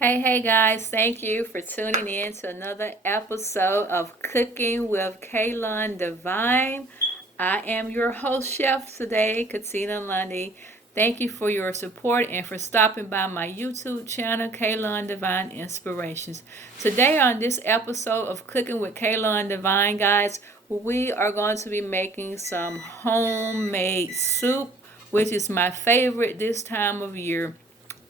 Hey guys, thank you for tuning in to another episode of Cooking with KLun Divine. I am your host chef today, Katina Lundy. Thank you for your support and for stopping by my YouTube channel, KLun Divine Inspirations. Today on this episode of Cooking with KLun Divine, guys, we are going to be making some homemade soup, which is my favorite this time of year.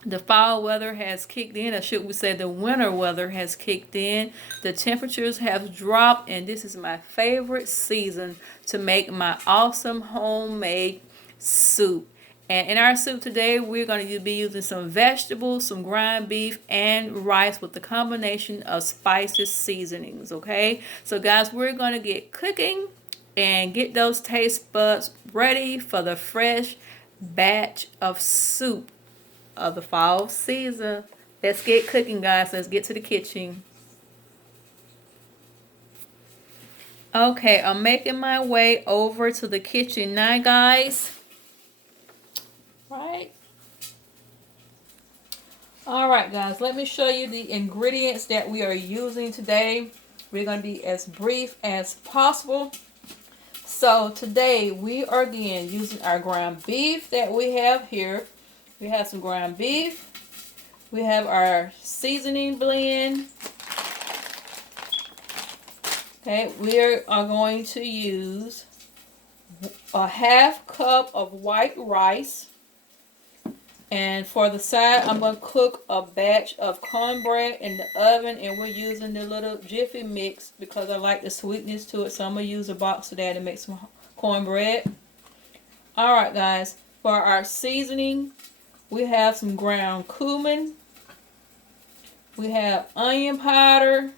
The fall weather has kicked in, or should we say the winter weather has kicked in. The temperatures have dropped, and this is my favorite season to make my awesome homemade soup. And in our soup today, we're going to be using some vegetables, some ground beef, and rice with the combination of spices seasonings, okay? So guys, we're going to get cooking and get those taste buds ready for the fresh batch of soup of the fall season. Let's get cooking, guys. Let's get to the kitchen. Okay, I'm making my way over to the kitchen now, guys. Right. Alright, guys, let me show you the ingredients that we are using today. We're going to be as brief as possible. So today we are again using our ground beef that we have here. We have some ground beef. We have our seasoning blend. Okay, we are going to use a half cup of white rice. And for the side, I'm going to cook a batch of cornbread in the oven. And we're using the little Jiffy mix because I like the sweetness to it. So I'm going to use a box of that to make some cornbread. Alright guys, for our seasoning, we have some ground cumin. We have onion powder.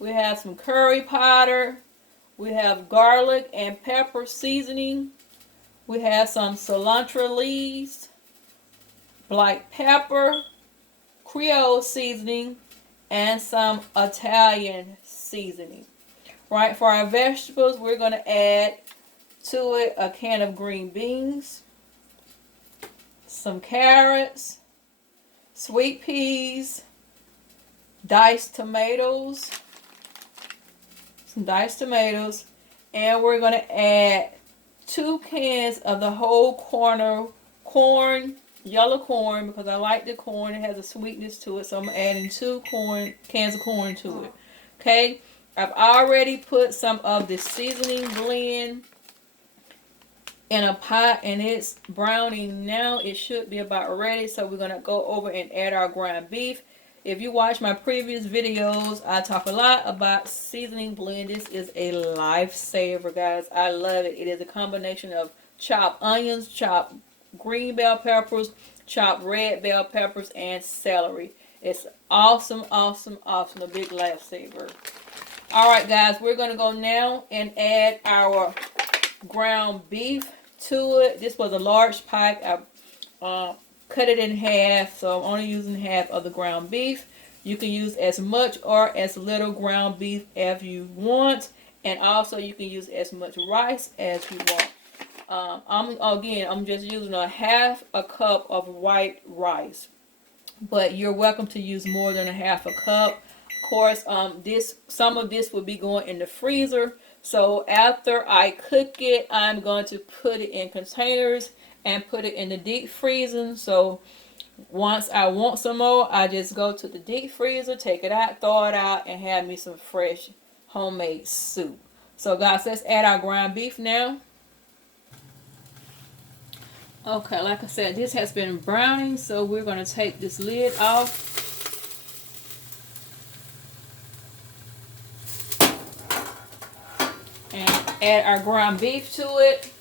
We have some curry powder. We have garlic and pepper seasoning. We have some cilantro leaves, black pepper, Creole seasoning, and some Italian seasoning. Right, for our vegetables, we're going to add to it a can of green beans, some carrots, sweet peas, diced tomatoes, and we're going to add 2 cans of the whole corn, yellow corn, because I like the corn. It has a sweetness to it, so I'm adding 2 cans of corn to it. Okay, I've already put some of the seasoning blend in a pot, and it's browning now. It should be about ready, so we're going to go over and add our ground beef. If you watch my previous videos, I talk a lot about seasoning blend. This is a lifesaver, guys. I love it. It is a combination of chopped onions, chopped green bell peppers, chopped red bell peppers, and celery. It's awesome, awesome, awesome. A big lifesaver. Alright guys, we're going to go now and add our ground beef to it. This was a large pack. I cut it in half, so I'm only using half of the ground beef. You can use as much or as little ground beef as you want, and also you can use as much rice as you want. I'm just using a half a cup of white rice, but you're welcome to use more than a half a cup. Of course, some of this will be going in the freezer. So after I cook it, I'm going to put it in containers and put it in the deep freezer. So once I want some more, I just go to the deep freezer, take it out, thaw it out, and have me some fresh homemade soup. So guys, let's add our ground beef now. Okay, like I said, this has been browning, so we're going to take this lid off. And add our ground beef to it.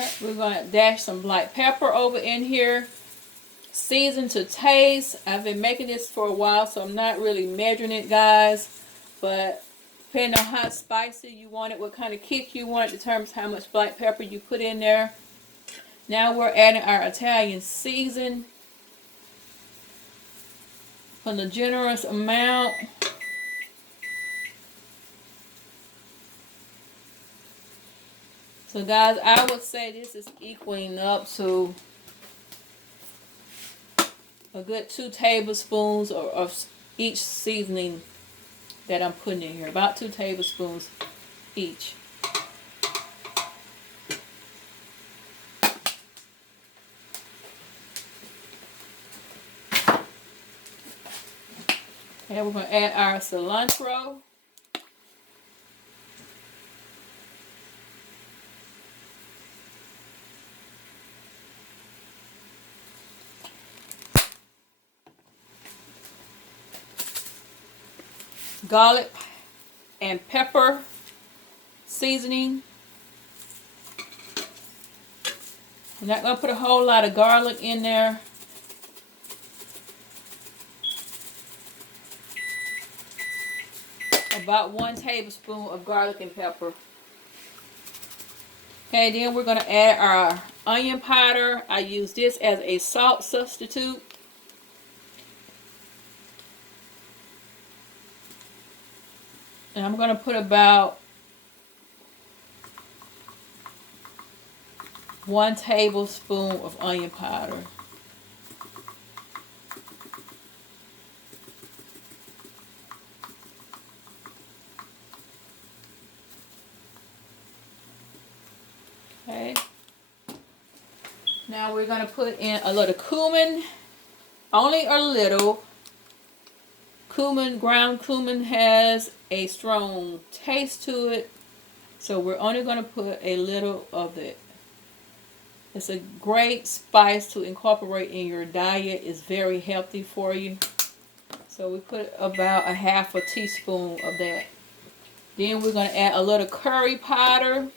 Alright, we're going to dash some black pepper over in here. Season to taste. I've been making this for a while, so I'm not really measuring it, guys. But depending on how spicy you want it, what kind of kick you want, it determines how much black pepper you put in there. Now we're adding our Italian season in a generous amount. So guys, I would say this is equaling up to a good 2 tablespoons of each seasoning that I'm putting in here. About 2 tablespoons each. And we're going to add our cilantro. Garlic and pepper seasoning. I'm not going to put a whole lot of garlic in there. About 1 tablespoon of garlic and pepper. Okay, then we're going to add our onion powder. I use this as a salt substitute. And I'm going to put about 1 tablespoon of onion powder. Okay. Now we're going to put in a little cumin. Only a little. Cumin, ground cumin has a strong taste to it. So we're only going to put a little of it. It's a great spice to incorporate in your diet. It's very healthy for you. So we put about a half a teaspoon of that. Then we're going to add a little curry powder.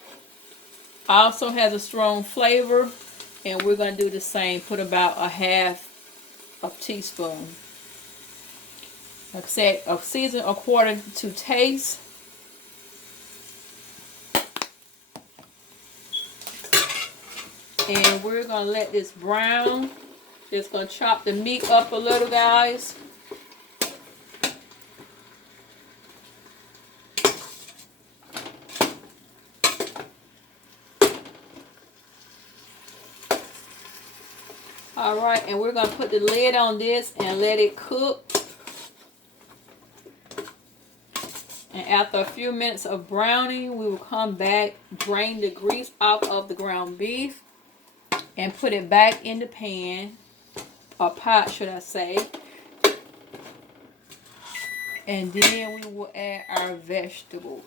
Also has a strong flavor. And we're going to do the same. Put about a half a teaspoon. Like I said, season according to taste. And we're going to let this brown. Just going to chop the meat up a little, guys. Alright, and we're going to put the lid on this and let it cook. And after a few minutes of browning, we will come back, drain the grease off of the ground beef, and put it back in the pan, or pot should I say. And then we will add our vegetables.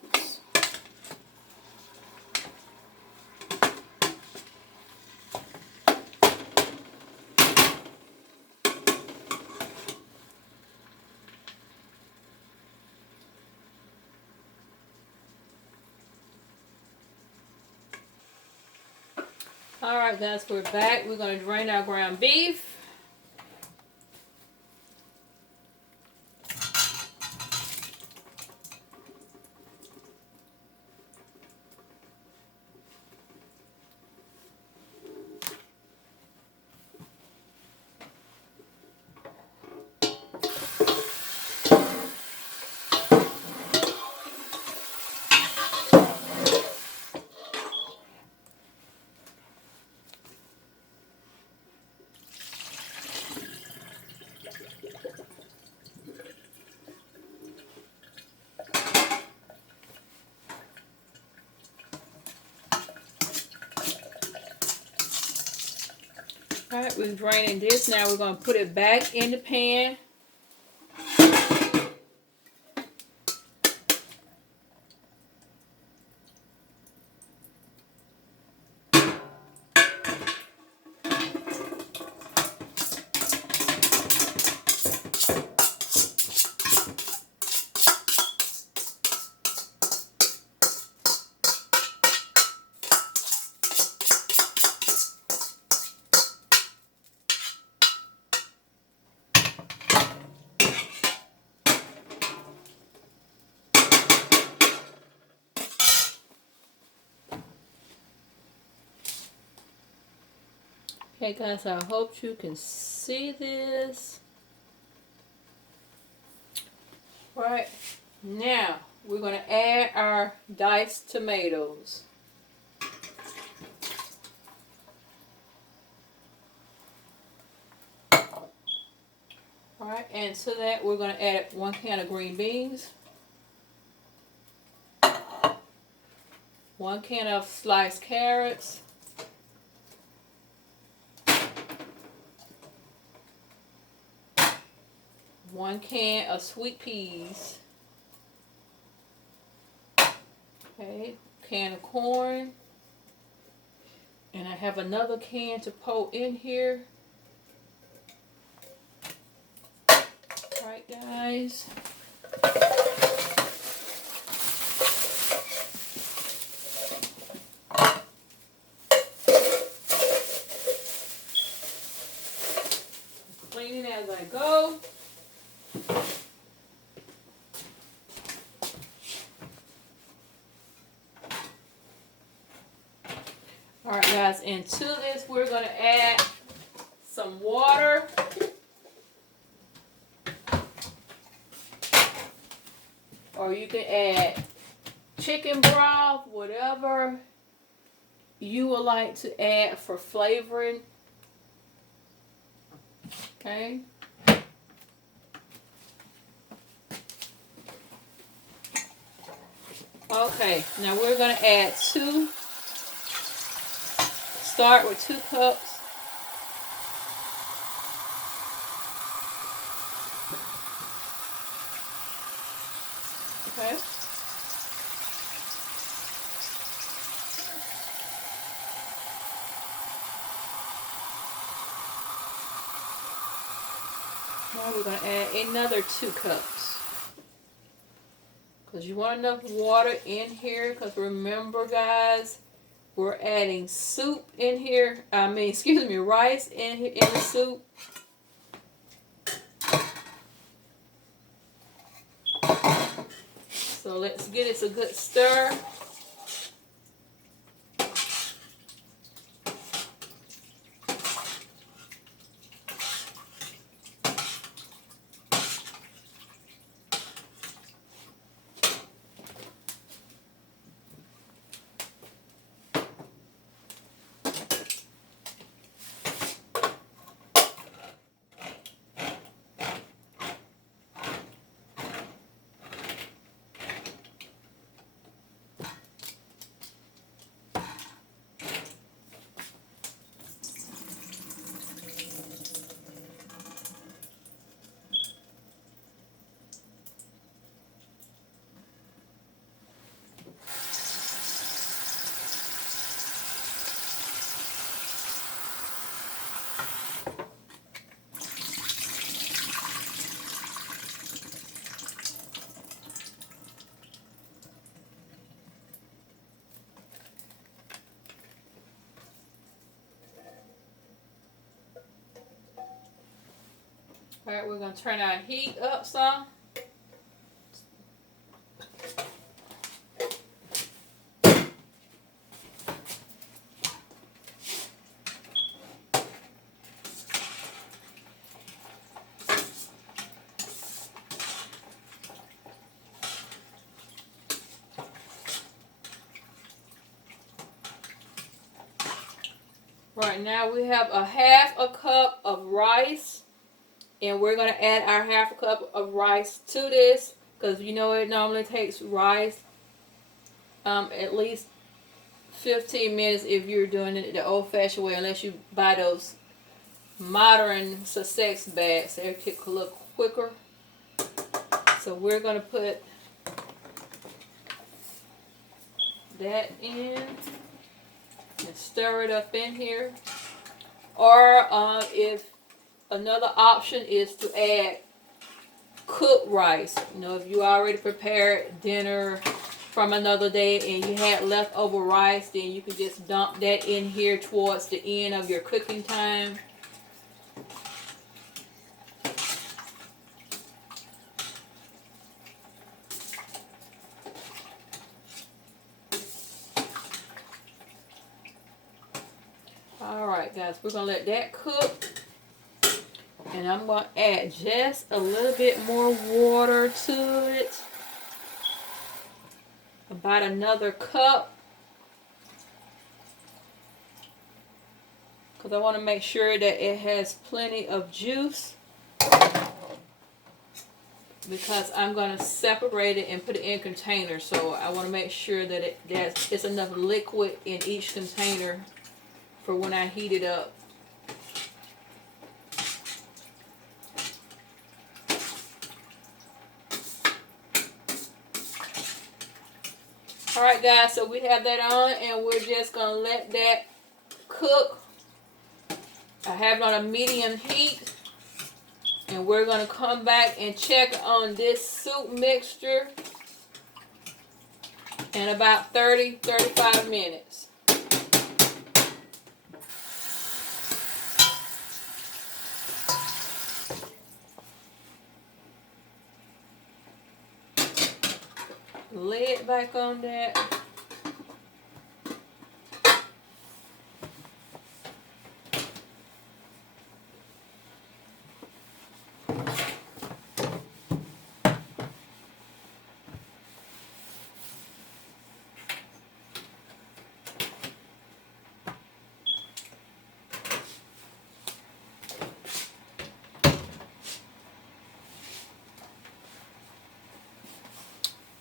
Alright guys, we're back. We're going to drain our ground beef. Alright, we're draining this. Now we're going to put it back in the pan. Okay guys, I hope you can see this. Right, now we're going to add our diced tomatoes. Alright, and to that we're going to add 1 can of green beans, 1 can of sliced carrots, 1 can of sweet peas, okay, can of corn, and I have another can to pour in here. Alright guys. Cleaning as I go. Alright guys, and to this we're going to add some water. Or you can add chicken broth, whatever you would like to add for flavoring. Okay. Okay, now we're going to add start with 2 cups. Okay. Now we're going to add another 2 cups. Because you want enough water in here. Because remember guys, we're adding soup in here. Rice in the soup. So let's get it a good stir. Alright, we're going to turn our heat up some. Right now we have a 1/2 cup of rice. And we're going to add our 1/2 cup of rice to this. Because you know it normally takes rice at least 15 minutes if you're doing it the old-fashioned way. Unless you buy those modern Sussex bags. They cook a little quicker. So we're going to put that in. And stir it up in here. Or if another option is to add cooked rice. You know, if you already prepared dinner from another day and you had leftover rice, then you can just dump that in here towards the end of your cooking time. Alright guys, we're going to let that cook. And I'm going to add just a little bit more water to it. About another cup. Because I want to make sure that it has plenty of juice. Because I'm going to separate it and put it in containers. So I want to make sure that it's enough liquid in each container for when I heat it up. Alright guys, so we have that on and we're just going to let that cook. I have it on a medium heat. And we're going to come back and check on this soup mixture in about 30-35 minutes. Lid back on that.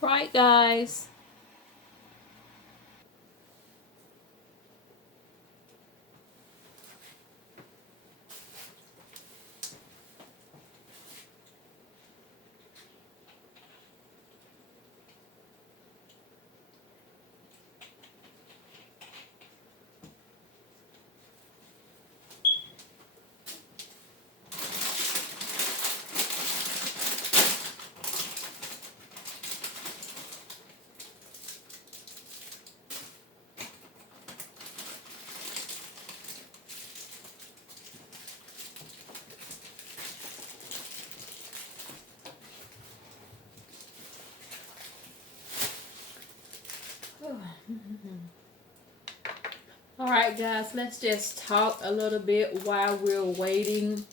Right, guys. Alright guys, let's just talk a little bit while we're waiting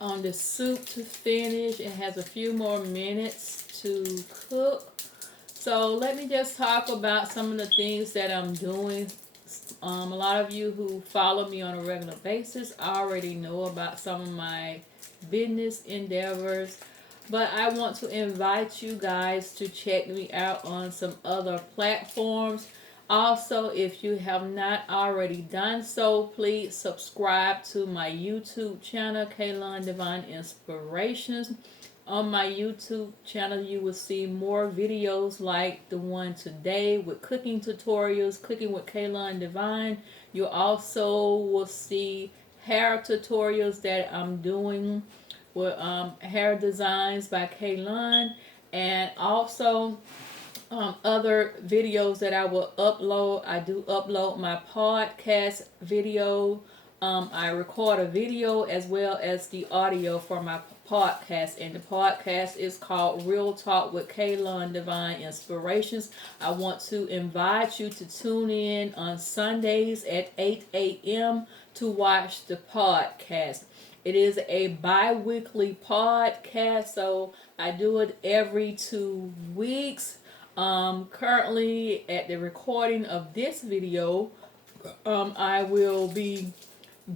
on the soup to finish. It has a few more minutes to cook. So let me just talk about some of the things that I'm doing. A lot of you who follow me on a regular basis already know about some of my business endeavors. But I want to invite you guys to check me out on some other platforms. Also, if you have not already done so, please subscribe to my YouTube channel, KLun Divine Inspirations. On my YouTube channel, you will see more videos like the one today with cooking tutorials, Cooking with KLun Divine. You also will see hair tutorials that I'm doing with hair designs by KLun, and also other videos that I will upload. I do upload my podcast video. I record a video as well as the audio for my podcast, and the podcast is called Real Talk with KLun Divine Inspirations. I want to invite you to tune in on Sundays at 8 a.m. to watch the podcast. It is a bi-weekly podcast, so I do it every 2 weeks. Currently at the recording of this video, I will be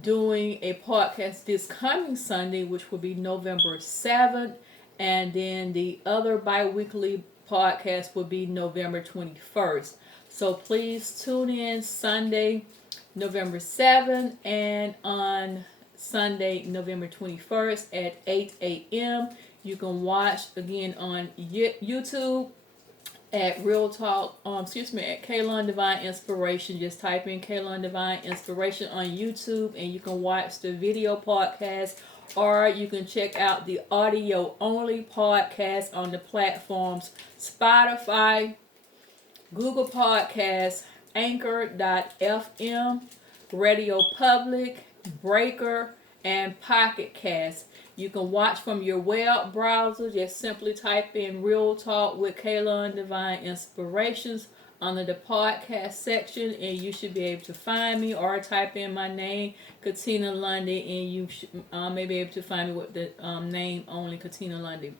doing a podcast this coming Sunday, which will be November 7th, and then the other bi-weekly podcast will be November 21st. So please tune in Sunday, November 7th, and on Sunday, November 21st at 8 a.m. You can watch again on YouTube at Real Talk, at KLun Divine Inspiration. Just type in KLun Divine Inspiration on YouTube and you can watch the video podcast, or you can check out the audio only podcast on the platforms Spotify, Google Podcasts, Anchor.fm, Radio Public, Breaker, and Pocket Cast. You can watch from your web browser. Just simply type in Real Talk with KLun Divine Inspirations under the podcast section, and you should be able to find me, or type in my name, Katina Lundy, and you may be able to find me with the name only, Katina Lundy.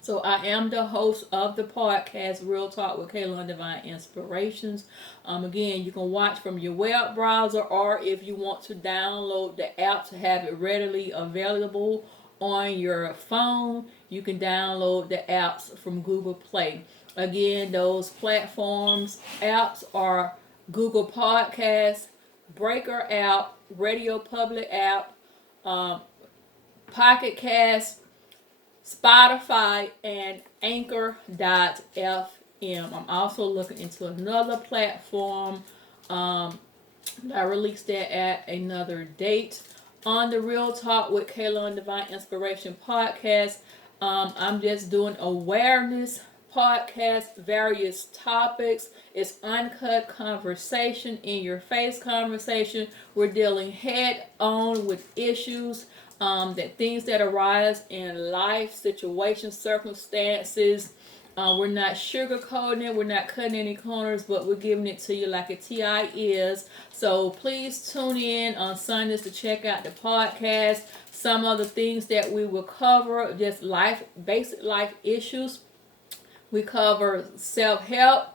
So I am the host of the podcast Real Talk with KLun Divine Inspirations. Again, you can watch from your web browser, or if you want to download the app to have it readily available on your phone, you can download the apps from Google Play. Again, those platforms apps are Google Podcasts, Breaker app, Radio Public app, Pocket Cast, Spotify, and Anchor.fm. I'm also looking into another platform. I released that at another date. On the Real Talk with KLun Divine Inspiration podcast, I'm just doing awareness podcast, various topics. It's uncut conversation, in your face conversation. We're dealing head on with issues, that things that arise in life, situations, circumstances. We're not sugarcoating it. We're not cutting any corners, but we're giving it to you like a TI is. So please tune in on Sundays to check out the podcast. Some of the things that we will cover, just basic life issues. We cover self-help,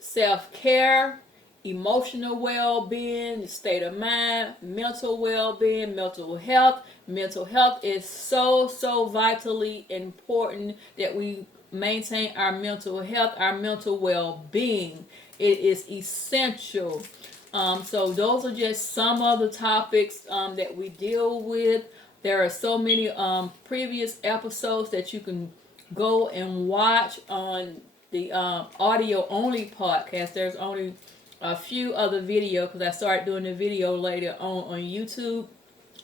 self-care, emotional well-being, state of mind, mental well-being, mental health. Mental health is so vitally important that we maintain our mental health, our mental well-being. It is essential. So those are just some of the topics that we deal with. There are so many previous episodes that you can go and watch on the audio only podcast. There's only a few other videos because I started doing the video later on YouTube.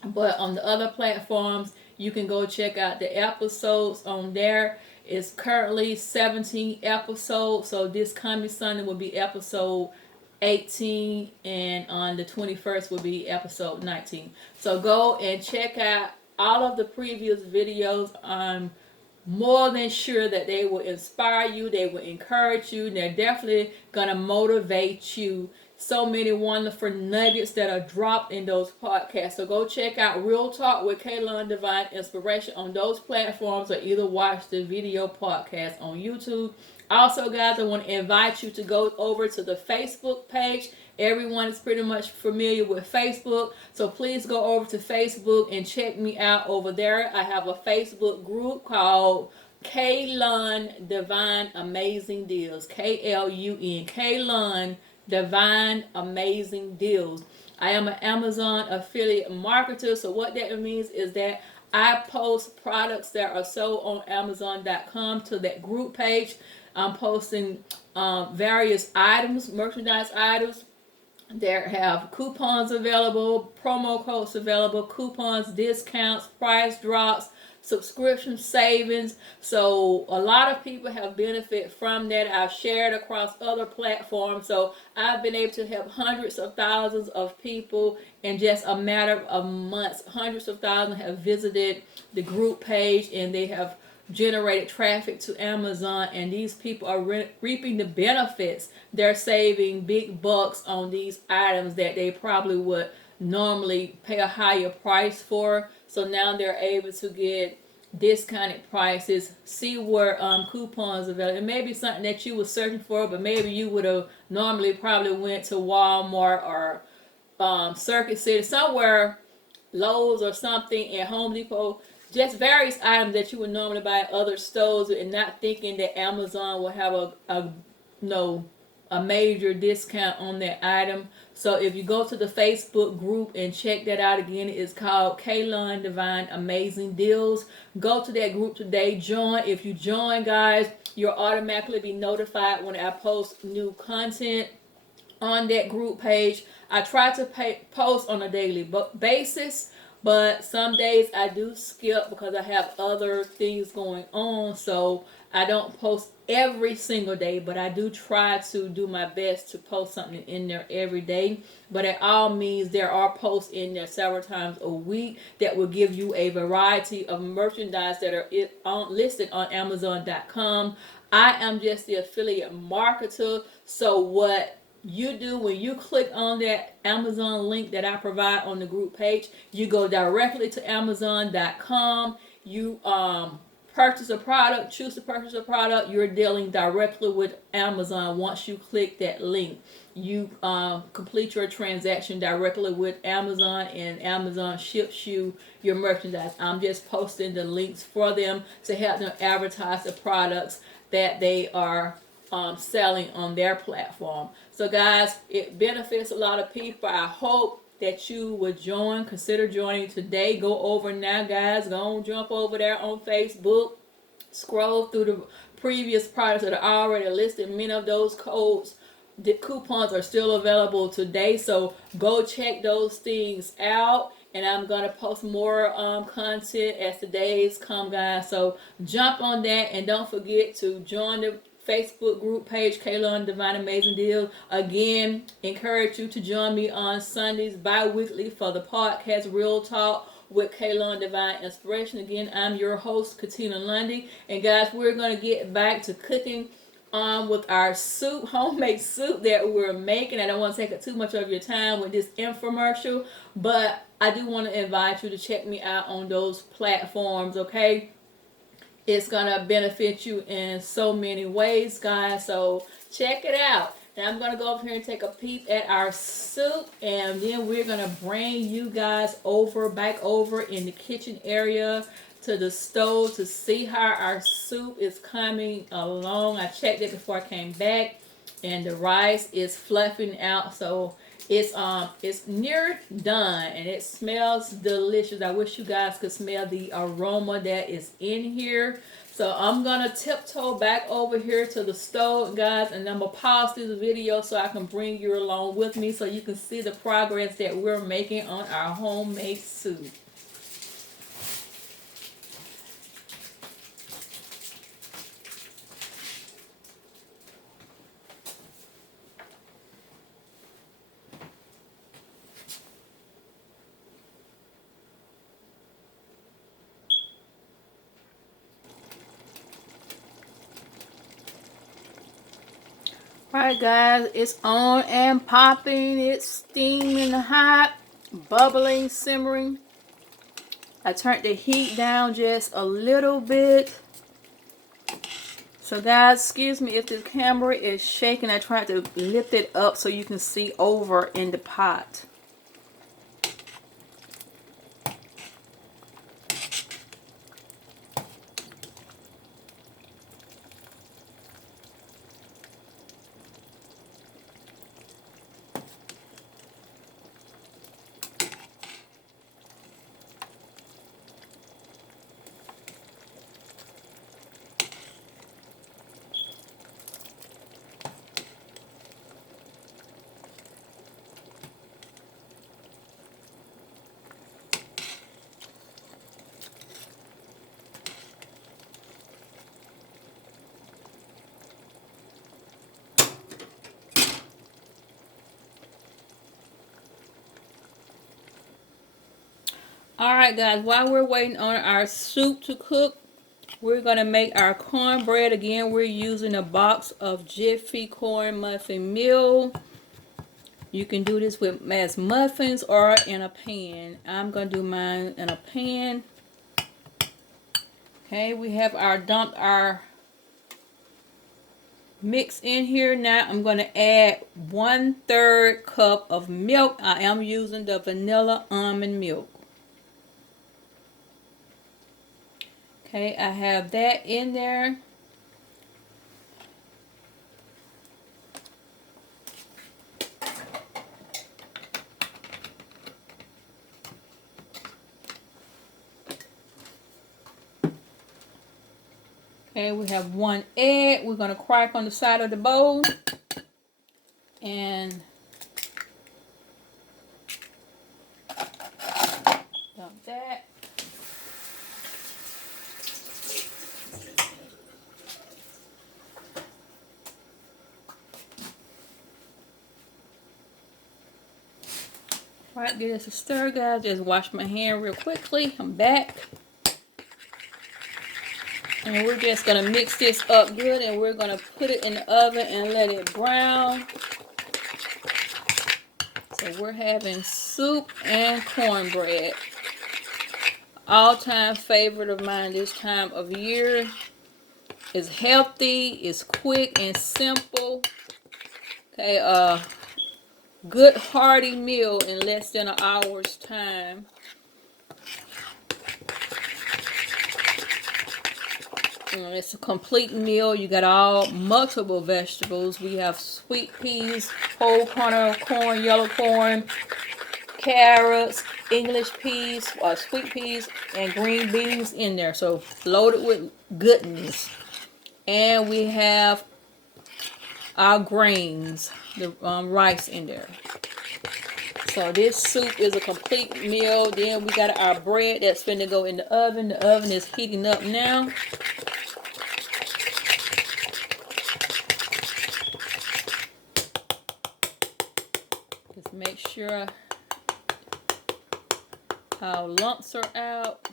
But on the other platforms, you can go check out the episodes on there. It's currently 17 episodes. So this coming Sunday will be episode 18, and on the 21st will be episode 19. So go and check out all of the previous videos. I'm more than sure that they will inspire you, they will encourage you, they're definitely gonna motivate you. So many wonderful nuggets that are dropped in those podcasts. So go check out Real Talk with KLun Divine Inspiration on those platforms, or either watch the video podcast on YouTube. Also, guys, I want to invite you to go over to the Facebook page. Everyone is pretty much familiar with Facebook, so please go over to Facebook and check me out over there. I have a Facebook group called KLun Divine Amazing Deals. KLUN, KLun Divine Amazing Deals. I am an Amazon affiliate marketer, so what that means is that I post products that are sold on Amazon.com to that group page. I'm posting various items, merchandise items. There have coupons available, promo codes available, coupons, discounts, price drops, subscription savings. So a lot of people have benefited from that. I've shared across other platforms. So I've been able to help hundreds of thousands of people in just a matter of months. Hundreds of thousands have visited the group page, and they have generated traffic to Amazon, and these people are reaping the benefits. They're saving big bucks on these items that they probably would normally pay a higher price for. So now they're able to get discounted prices, see where coupons are available. It may be something that you were searching for, but maybe you would have normally probably went to Walmart or Circuit City, somewhere, Lowe's or something, at Home Depot. Just various items that you would normally buy at other stores, and not thinking that Amazon will have a major discount on that item. So if you go to the Facebook group and check that out again, it's called KLun Divine Amazing Deals. Go to that group today, join. If you join, guys, you'll automatically be notified when I post new content on that group page. I try to post on a daily basis, but some days I do skip because I have other things going on. So I don't post every single day, but I do try to do my best to post something in there every day. But at all means, there are posts in there several times a week that will give you a variety of merchandise that are listed on Amazon.com. I am just the affiliate marketer. So what you do when you click on that Amazon link that I provide on the group page, you go directly to Amazon.com. You purchase a product, choose to purchase a product. You're dealing directly with Amazon once you click that link. You complete your transaction directly with Amazon, and Amazon ships you your merchandise. I'm just posting the links for them to help them advertise the products that they are selling on their platform. So guys, it benefits a lot of people. I hope that you would consider joining today. Go over now, guys. Go on, jump over there on Facebook. Scroll through the previous products that are already listed. Many of those the coupons are still available today, so go check those things out. And I'm gonna post more content as the days come, guys. So jump on that, and don't forget to join the Facebook group page, KLun Divine Amazing Deals. Again, encourage you to join me on Sundays bi-weekly for the podcast Real Talk with KLun Divine Inspiration. Again, I'm your host, Katina Lundy. And guys, we're going to get back to cooking with our soup, homemade soup that we're making. I don't want to take up too much of your time with this infomercial, but I do want to invite you to check me out on those platforms, okay? It's gonna benefit you in so many ways, guys. So check it out. And I'm gonna go over here and take a peep at our soup, and then we're gonna bring you guys back over in the kitchen area to the stove to see how our soup is coming along. I checked it before I came back, and the rice is fluffing out, so it's near done, and it smells delicious. I wish you guys could smell the aroma that is in here. So I'm gonna tiptoe back over here to the stove, guys, and I'm gonna pause this video so I can bring you along with me so you can see the progress that we're making on our homemade soup. Alright guys, it's on and popping. It's steaming hot, bubbling, simmering. I turned the heat down just a little bit. So guys, excuse me if the camera is shaking. I tried to lift it up so you can see over in the pot. Alright guys, while we're waiting on our soup to cook, we're going to make our cornbread. Again, we're using a box of Jiffy corn muffin meal. You can do this with as muffins or in a pan. I'm going to do mine in a pan. Okay, we have dumped our mix in here. Now I'm going to add 1/3 cup of milk. I am using the vanilla almond milk. Okay, I have that in there. Okay, we have 1 egg. We're going to crack on the side of the bowl. And dump that. Alright, give this a stir, guys. Just wash my hand real quickly. I'm back. And we're just going to mix this up good, and we're going to put it in the oven and let it brown. So we're having soup and cornbread. All-time favorite of mine this time of year. It's healthy, it's quick and simple. Okay, good hearty meal in less than an hour's time. And it's a complete meal. You got all multiple vegetables. We have sweet peas, whole corn, yellow corn, carrots, English peas, sweet peas, and green beans in there. So loaded with goodness. And we have our grains, the rice in there. So this soup is a complete meal. Then we got our bread that's finna go in the oven. The oven is heating up now. Just make sure our lumps are out.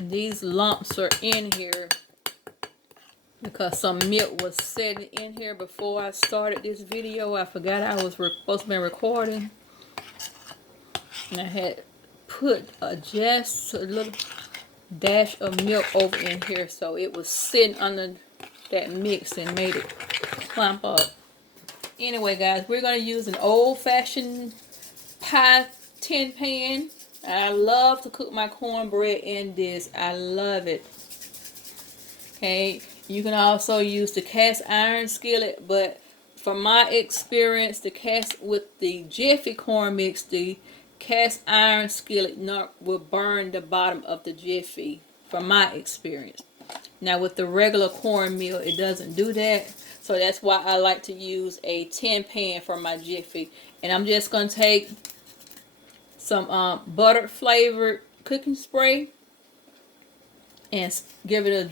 These lumps are in here because some milk was sitting in here before I started this video. I forgot I was supposed to be recording. And I had put just a little dash of milk over in here, so it was sitting under that mix and made it clump up. Anyway, guys, we're going to use an old-fashioned pie tin pan. I love to cook my cornbread in this. I love it. Okay, you can also use the cast iron skillet, but from my experience, with the Jiffy corn mix, the cast iron skillet will burn the bottom of the Jiffy, from my experience. Now with the regular cornmeal, it doesn't do that. So that's why I like to use a tin pan for my Jiffy. And I'm just going to take some butter flavored cooking spray and give it a